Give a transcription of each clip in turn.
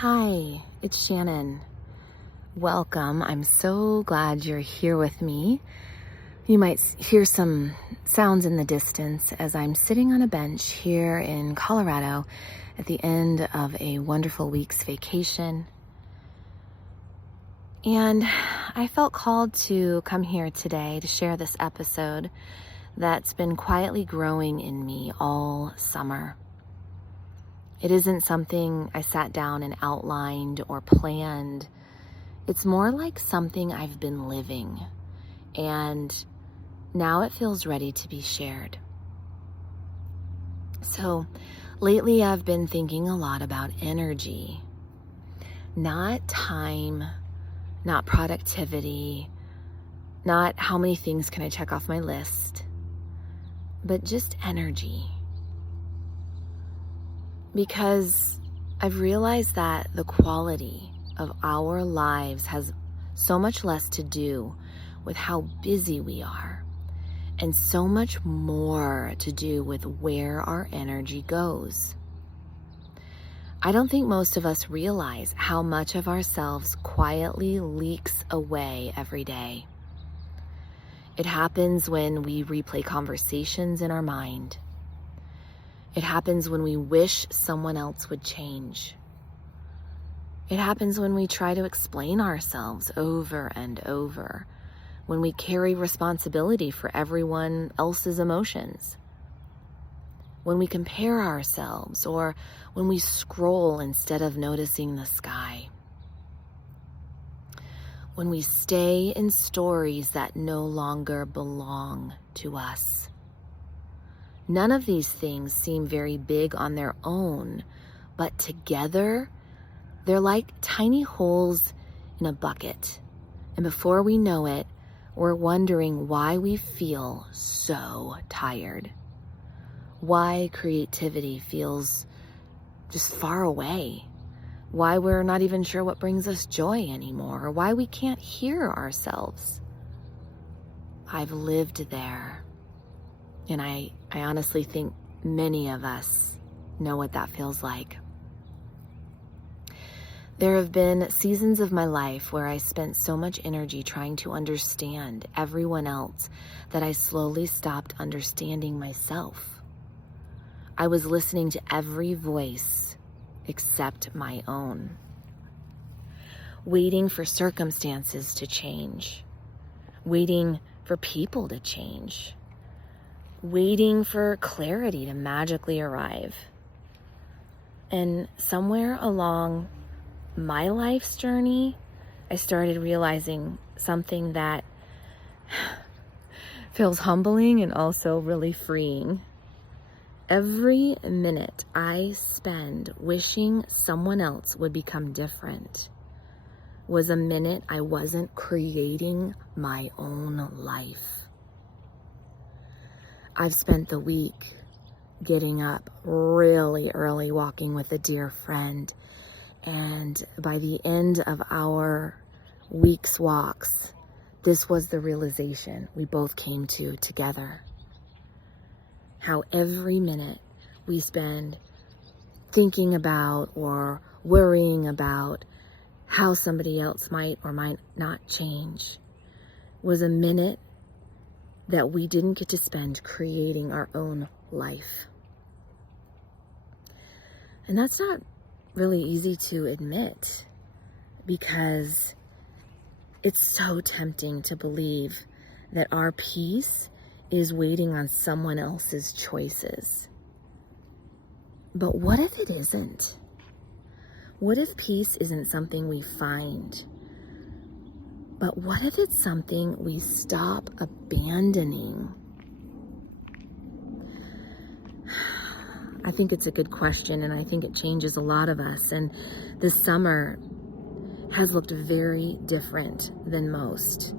Hi, it's Shannon. Welcome. I'm so glad you're here with me. You might hear some sounds in the distance as I'm sitting on a bench here in Colorado at the end of a wonderful week's vacation. And I felt called to come here today to share this episode that's been quietly growing in me all summer. It isn't something I sat down and outlined or planned. It's more like something I've been living, and now it feels ready to be shared. So lately I've been thinking a lot about energy, not time, not productivity, not how many things can I check off my list, but just energy. Because I've realized that the quality of our lives has so much less to do with how busy we are, and so much more to do with where our energy goes. I don't think most of us realize how much of ourselves quietly leaks away every day. It happens when we replay conversations in our mind. It happens when we wish someone else would change. It happens when we try to explain ourselves over and over, when we carry responsibility for everyone else's emotions, when we compare ourselves, or when we scroll instead of noticing the sky, when we stay in stories that no longer belong to us. None of these things seem very big on their own, but together, they're like tiny holes in a bucket. And before we know it, we're wondering why we feel so tired. Why creativity feels just far away. Why we're not even sure what brings us joy anymore, or why we can't hear ourselves. I've lived there. And I honestly think many of us know what that feels like. There have been seasons of my life where I spent so much energy trying to understand everyone else that I slowly stopped understanding myself. I was listening to every voice except my own, waiting for circumstances to change, waiting for people to change, waiting for clarity to magically arrive. And somewhere along my life's journey, I started realizing something that feels humbling and also really freeing. Every minute I spend wishing someone else would become different was a minute I wasn't creating my own life. I've spent the week getting up really early, walking with a dear friend. And by the end of our week's walks, this was the realization we both came to together. How every minute we spend thinking about or worrying about how somebody else might or might not change was a minute that we didn't get to spend creating our own life. And that's not really easy to admit, because it's so tempting to believe that our peace is waiting on someone else's choices. But what if it isn't? What if peace isn't something we find? But what if it's something we stop abandoning? I think it's a good question, and I think it changes a lot of us. And this summer has looked very different than most.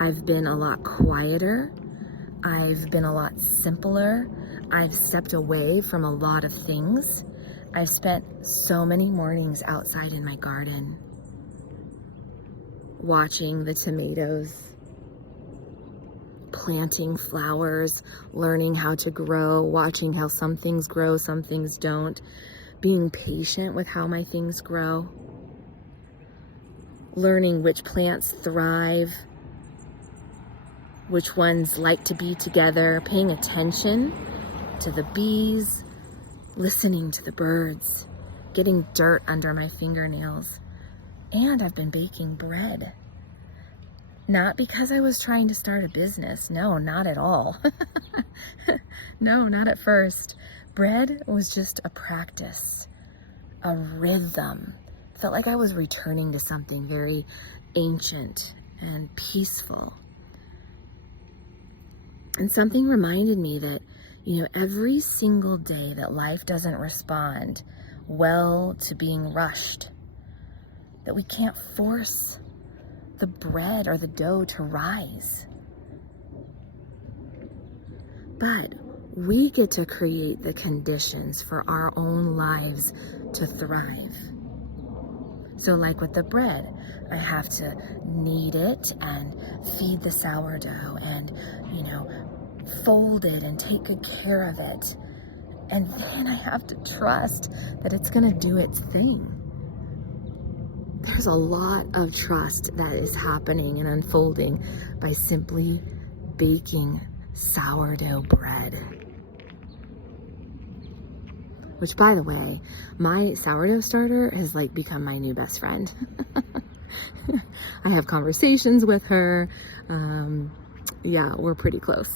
I've been a lot quieter. I've been a lot simpler. I've stepped away from a lot of things. I've spent so many mornings outside in my garden, watching the tomatoes, planting flowers, learning how to grow, watching how some things grow, some things don't, being patient with how my things grow, learning which plants thrive, which ones like to be together, paying attention to the bees, listening to the birds, getting dirt under my fingernails. And I've been baking bread. Not because I was trying to start a business. No, not at all. No, not at first. Bread was just a practice, a rhythm. Felt like I was returning to something very ancient and peaceful. And something reminded me that, every single day that life doesn't respond well to being rushed, that we can't force the bread or the dough to rise. But we get to create the conditions for our own lives to thrive. So like with the bread, I have to knead it and feed the sourdough and, fold it and take good care of it. And then I have to trust that it's going to do its thing. There's a lot of trust that is happening and unfolding by simply baking sourdough bread. Which, by the way, my sourdough starter has become my new best friend. I have conversations with her. Yeah, we're pretty close.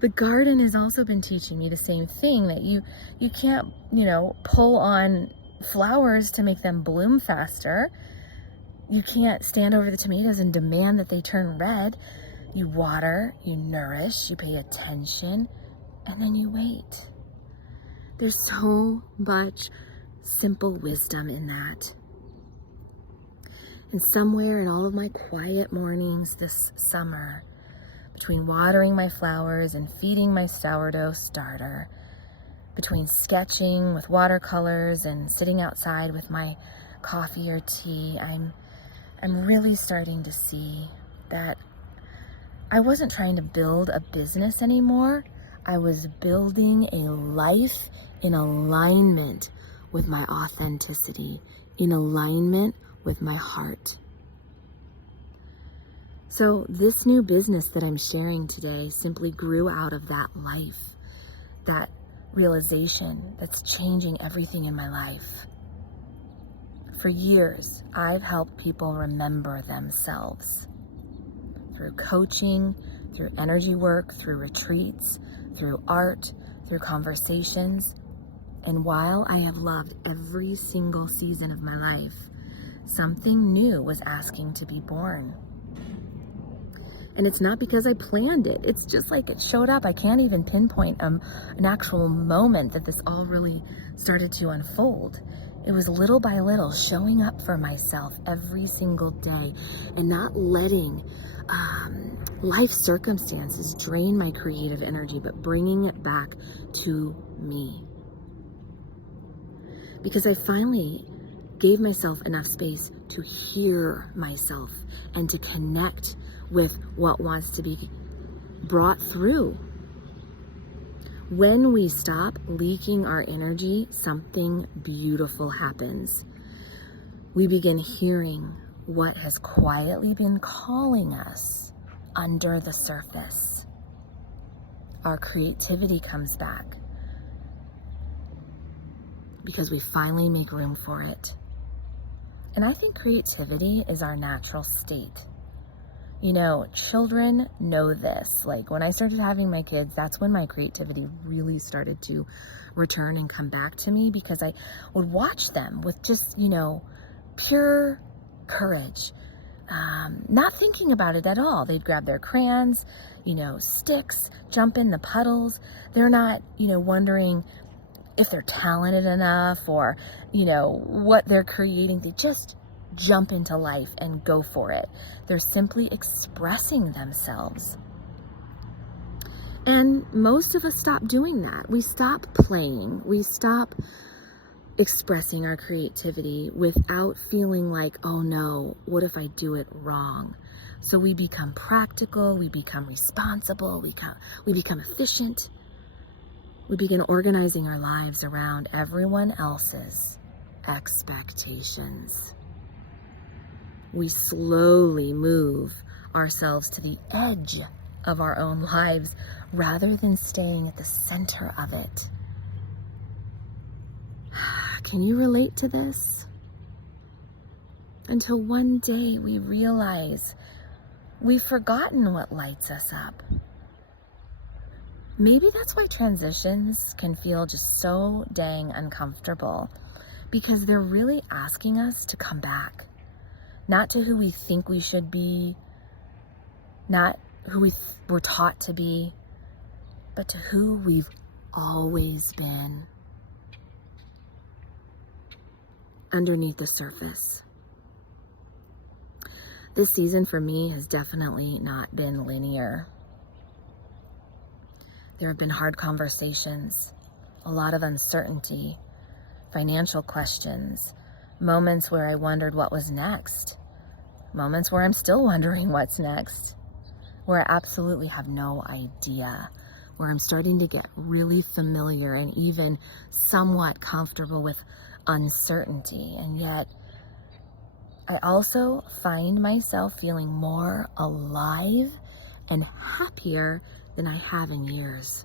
The garden has also been teaching me the same thing, that you can't, pull on flowers to make them bloom faster. You can't stand over the tomatoes and demand that they turn red. You water, you nourish, you pay attention, and then you wait. There's so much simple wisdom in that. And somewhere in all of my quiet mornings this summer, between watering my flowers and feeding my sourdough starter, between sketching with watercolors and sitting outside with my coffee or tea, I'm really starting to see that I wasn't trying to build a business anymore. I was building a life in alignment with my authenticity, in alignment with my heart. So this new business that I'm sharing today simply grew out of that life, that realization that's changing everything in my life. For years, I've helped people remember themselves through coaching, through energy work, through retreats, through art, through conversations. And while I have loved every single season of my life, something new was asking to be born. And it's not because I planned it. It's just it showed up. I can't even pinpoint an actual moment that this all really started to unfold. It was little by little showing up for myself every single day and not letting life circumstances drain my creative energy, but bringing it back to me. Because I finally gave myself enough space to hear myself and to connect with what wants to be brought through. When we stop leaking our energy, something beautiful happens. We begin hearing what has quietly been calling us under the surface. Our creativity comes back because we finally make room for it. And I think creativity is our natural state. Children know this. When I started having my kids, that's when my creativity really started to return and come back to me, because I would watch them with just, pure courage, not thinking about it at all. They'd grab their crayons, sticks, jump in the puddles. They're not, wondering if they're talented enough or, what they're creating. They just jump into life and go for it. They're simply expressing themselves. And most of us stop doing that. We stop playing. We stop expressing our creativity without feeling like, oh no, what if I do it wrong? So we become practical, we become responsible, we become efficient. We begin organizing our lives around everyone else's expectations. We slowly move ourselves to the edge of our own lives rather than staying at the center of it. Can you relate to this? Until one day we realize we've forgotten what lights us up. Maybe that's why transitions can feel just so dang uncomfortable, because they're really asking us to come back. Not to who we think we should be, not who we were taught to be, but to who we've always been. Underneath the surface. This season for me has definitely not been linear. There have been hard conversations, a lot of uncertainty, financial questions, moments where I wondered what was next, moments where I'm still wondering what's next, where I absolutely have no idea, where I'm starting to get really familiar and even somewhat comfortable with uncertainty. And yet, I also find myself feeling more alive and happier than I have in years.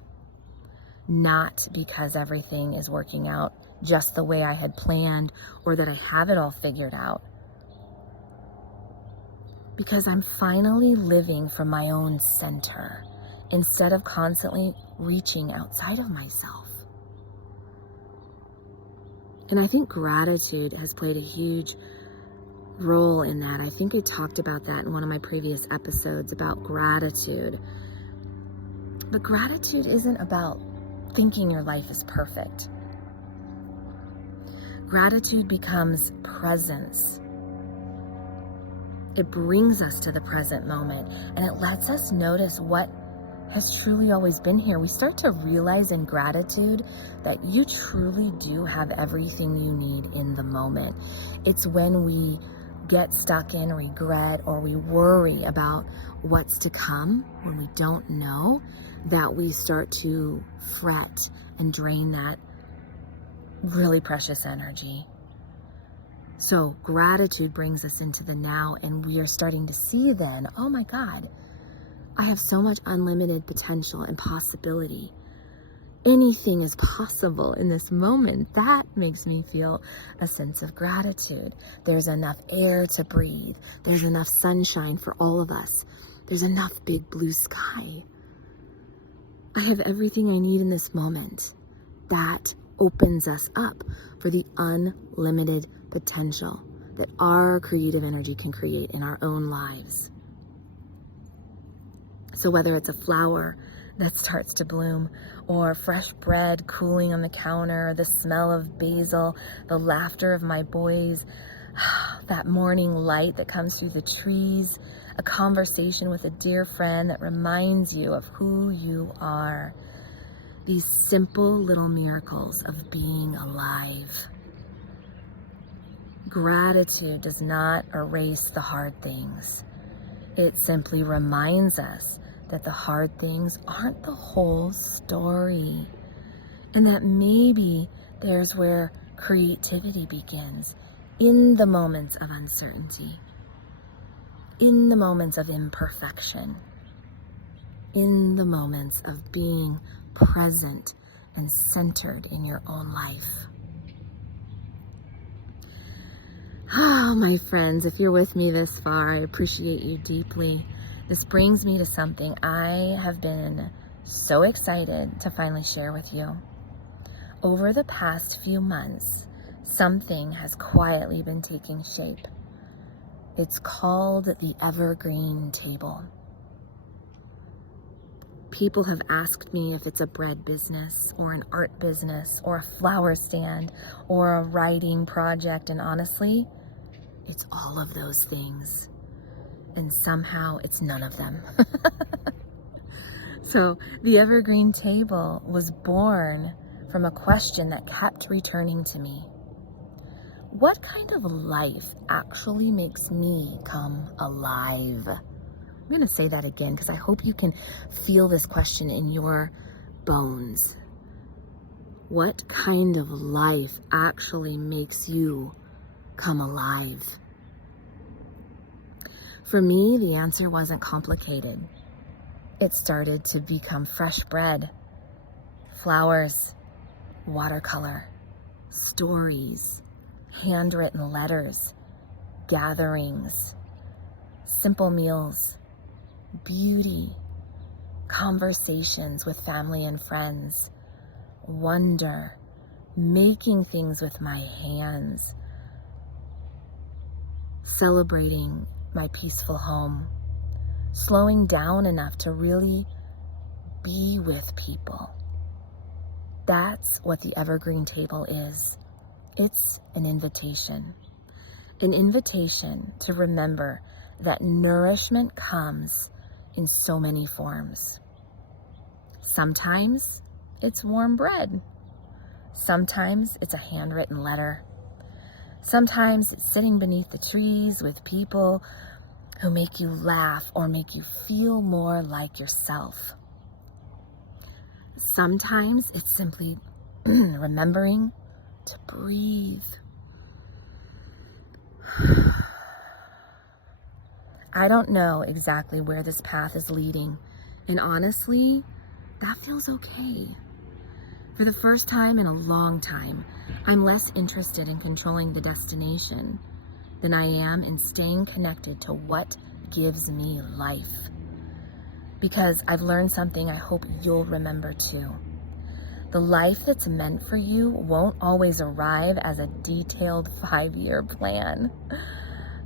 Not because everything is working out just the way I had planned or that I have it all figured out. Because I'm finally living from my own center instead of constantly reaching outside of myself. And I think gratitude has played a huge role in that. I think I talked about that in one of my previous episodes about gratitude. But gratitude isn't about thinking your life is perfect. Gratitude becomes presence. It brings us to the present moment, and it lets us notice what has truly always been here. We start to realize in gratitude that you truly do have everything you need in the moment. It's when we get stuck in regret or we worry about what's to come, when we don't know, that we start to fret and drain that really precious energy. So gratitude brings us into the now, and we are starting to see then, oh my God, I have so much unlimited potential and possibility. Anything is possible in this moment. That makes me feel a sense of gratitude. There's enough air to breathe. There's enough sunshine for all of us. There's enough big blue sky. I have everything I need in this moment. That opens us up for the unlimited potential that our creative energy can create in our own lives. So whether it's a flower that starts to bloom, or fresh bread cooling on the counter, the smell of basil, the laughter of my boys, that morning light that comes through the trees, a conversation with a dear friend that reminds you of who you are. These simple little miracles of being alive. Gratitude does not erase the hard things. It simply reminds us that the hard things aren't the whole story, and that maybe there's where creativity begins, in the moments of uncertainty, in the moments of imperfection, in the moments of being present and centered in your own life. Oh, my friends, if you're with me this far, I appreciate you deeply. This brings me to something I have been so excited to finally share with you. Over the past few months, something has quietly been taking shape. It's called the Evergreen Table. People have asked me if it's a bread business or an art business or a flower stand or a writing project, and honestly, it's all of those things. And somehow it's none of them. So the Evergreen Table was born from a question that kept returning to me. What kind of life actually makes me come alive? I'm going to say that again because I hope you can feel this question in your bones. What kind of life actually makes you come alive? For me, the answer wasn't complicated. It started to become fresh bread, flowers, watercolor, stories, handwritten letters, gatherings, simple meals, beauty, conversations with family and friends, wonder, making things with my hands, celebrating my peaceful home, slowing down enough to really be with people. That's what the Evergreen Table is. It's an invitation to remember that nourishment comes in so many forms. Sometimes it's warm bread. Sometimes it's a handwritten letter. Sometimes it's sitting beneath the trees with people who make you laugh or make you feel more like yourself. Sometimes it's simply remembering to breathe. I don't know exactly where this path is leading, and honestly, that feels okay. For the first time in a long time, I'm less interested in controlling the destination than I am in staying connected to what gives me life. Because I've learned something I hope you'll remember too. The life that's meant for you won't always arrive as a detailed 5-year plan.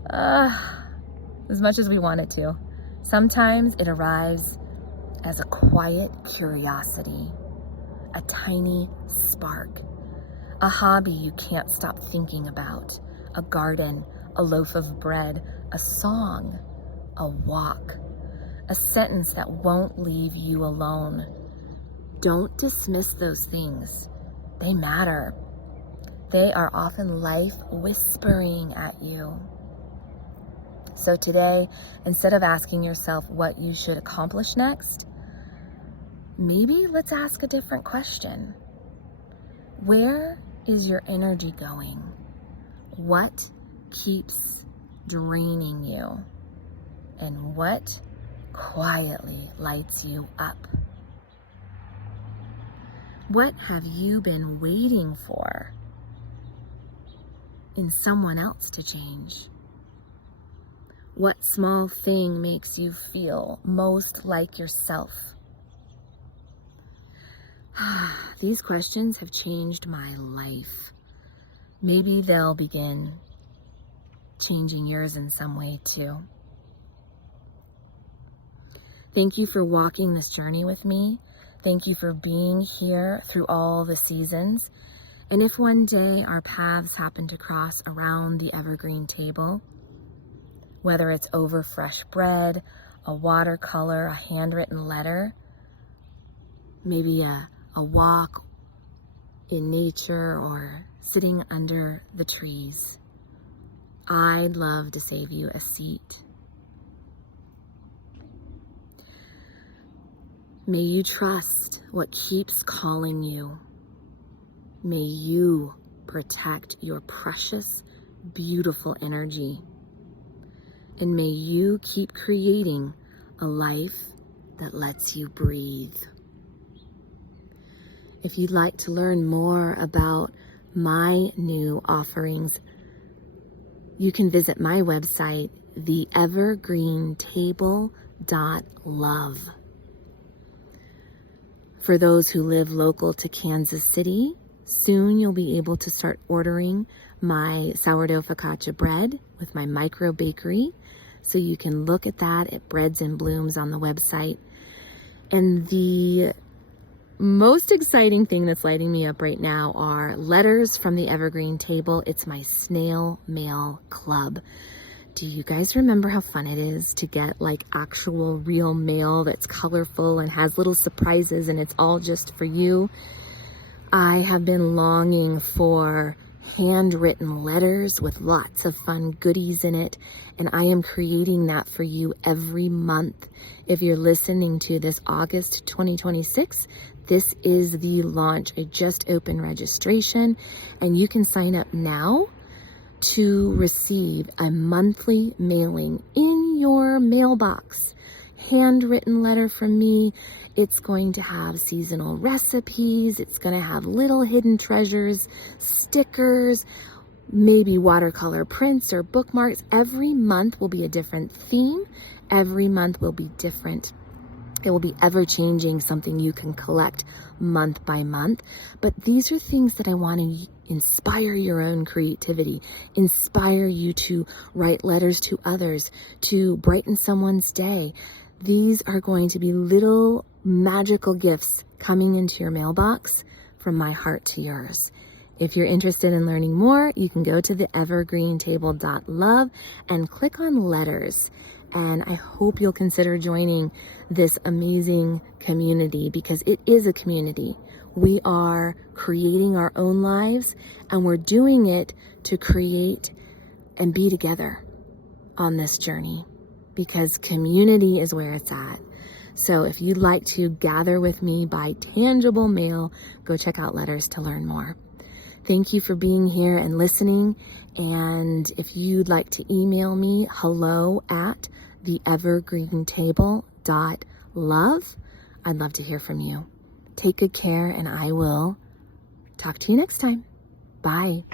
As much as we want it to. Sometimes it arrives as a quiet curiosity, a tiny spark, a hobby you can't stop thinking about, a garden, a loaf of bread, a song, a walk, a sentence that won't leave you alone. Don't dismiss those things. They matter. They are often life whispering at you. So today, instead of asking yourself what you should accomplish next, maybe let's ask a different question. Where is your energy going? What keeps draining you? And what quietly lights you up? What have you been waiting for in someone else to change? What small thing makes you feel most like yourself? These questions have changed my life. Maybe they'll begin changing yours in some way too. Thank you for walking this journey with me. Thank you for being here through all the seasons. And if one day our paths happen to cross around the Evergreen Table, whether it's over fresh bread, a watercolor, a handwritten letter, maybe a walk in nature or sitting under the trees, I'd love to save you a seat. May you trust what keeps calling you. May you protect your precious, beautiful energy. And may you keep creating a life that lets you breathe. If you'd like to learn more about my new offerings, you can visit my website, theevergreentable.love. For those who live local to Kansas City, soon you'll be able to start ordering my sourdough focaccia bread with my micro bakery. So you can look at that at Breads and Blooms on the website. And the most exciting thing that's lighting me up right now are letters from the Evergreen Table. It's my snail mail club. Do you guys remember how fun it is to get like actual real mail that's colorful and has little surprises and it's all just for you? I have been longing for handwritten letters with lots of fun goodies in it, and I am creating that for you every month. If you're listening to this August 2026, This is the launch. I just opened registration, and you can sign up now to receive a monthly mailing in your mailbox. Handwritten letter from me. It's going to have seasonal recipes. It's going to have little hidden treasures, stickers, maybe watercolor prints or bookmarks. Every month will be a different theme. Every month will be different. It will be ever changing, something you can collect month by month. But these are things that I want to inspire your own creativity, inspire you to write letters to others, to brighten someone's day. These are going to be little magical gifts coming into your mailbox from my heart to yours. If you're interested in learning more, you can go to the evergreentable.love and click on letters. And I hope you'll consider joining this amazing community, because it is a community. We are creating our own lives, and we're doing it to create and be together on this journey, because community is where it's at. So if you'd like to gather with me by tangible mail, go check out Letters to learn more. Thank you for being here and listening. And if you'd like to email me, hello@theevergreentable.love, I'd love to hear from you. Take good care, and I will talk to you next time. Bye.